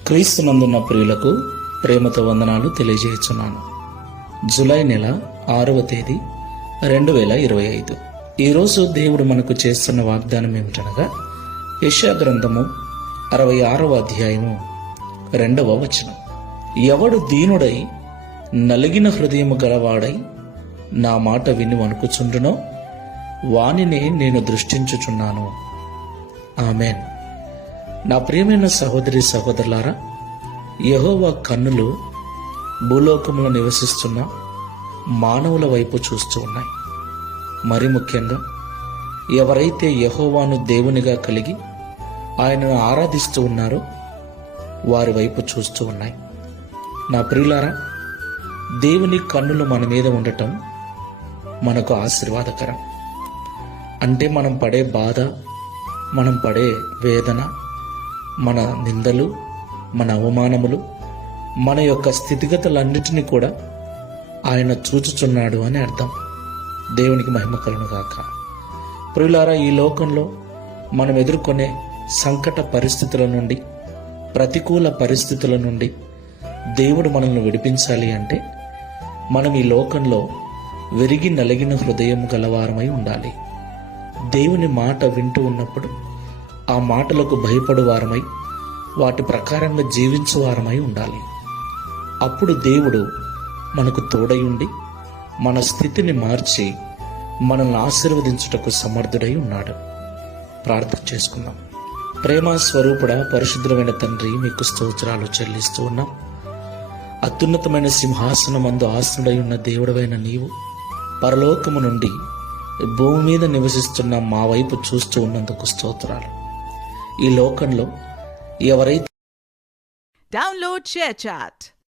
క్రీస్తునందున్న ప్రియులకు ప్రేమతో వందనాలు తెలియజేస్తున్నాను. జూలై నెల 6వ తేదీ 2025. ఈరోజు దేవుడు మనకు చేస్తున్న వాగ్దానం ఏమిటనగా యెషయా గ్రంథము 66వ అధ్యాయము 2వ వచనం. ఎవడు దీనుడై నలిగిన హృదయము గలవాడై నా మాట విని వణుకుచుండునో వానినే నేను దృష్టించుచున్నాను. ఆమెన్. నా ప్రియమైన సహోదరి సహోదరులారా, యెహోవా కన్నులు భూలోకంలో నివసిస్తున్న మానవుల వైపు చూస్తూ ఉన్నాయి. మరి ముఖ్యంగా ఎవరైతే యెహోవాను దేవునిగా కలిగి ఆయనను ఆరాధిస్తూ ఉన్నారో వారి వైపు చూస్తూ ఉన్నాయి. నా ప్రియులారా, దేవుని కన్నులు మన మీద ఉండటం మనకు ఆశీర్వాదకరం. అంటే మనం పడే బాధ, మనం పడే వేదన, మన నిందలు, మన అవమానములు, మన యొక్క స్థితిగతులన్నిటినీ కూడా ఆయన చూచుచున్నాడు అని అర్థం. దేవునికి మహిమ కలుగును గాక. ప్రియులారా, ఈ లోకంలో మనం ఎదుర్కొనే సంకట పరిస్థితుల నుండి, ప్రతికూల పరిస్థితుల నుండి దేవుడు మనల్ని విడిపించాలి అంటే మనం ఈ లోకంలో విరిగి నలిగిన హృదయం గలవారమై ఉండాలి. దేవుని మాట వింటూ ఉన్నప్పుడు ఆ మాటలకు భయపడు వారమై వాటి ప్రకారంగా జీవించు వారమై ఉండాలి. అప్పుడు దేవుడు మనకు తోడై ఉండి మన స్థితిని మార్చి మనల్ని ఆశీర్వదించుటకు సమర్థుడై ఉన్నాడు. ప్రార్థన చేసుకుందాం. ప్రేమ స్వరూపుడ, పరిశుద్ధమైన తండ్రి, మీకు స్తోత్రాలు చెల్లిస్తూ ఉన్నాం. అత్యున్నతమైన సింహాసనమందు ఆసనుడై ఉన్న దేవుడవైన నీవు పరలోకము నుండి భూమి మీద నివసిస్తున్న మా వైపు చూస్తూ ఉన్నందుకు స్తోత్రాలు. ఈ లోకంలో ఎవరైతే డౌన్లోడ్ షేర్ చాట్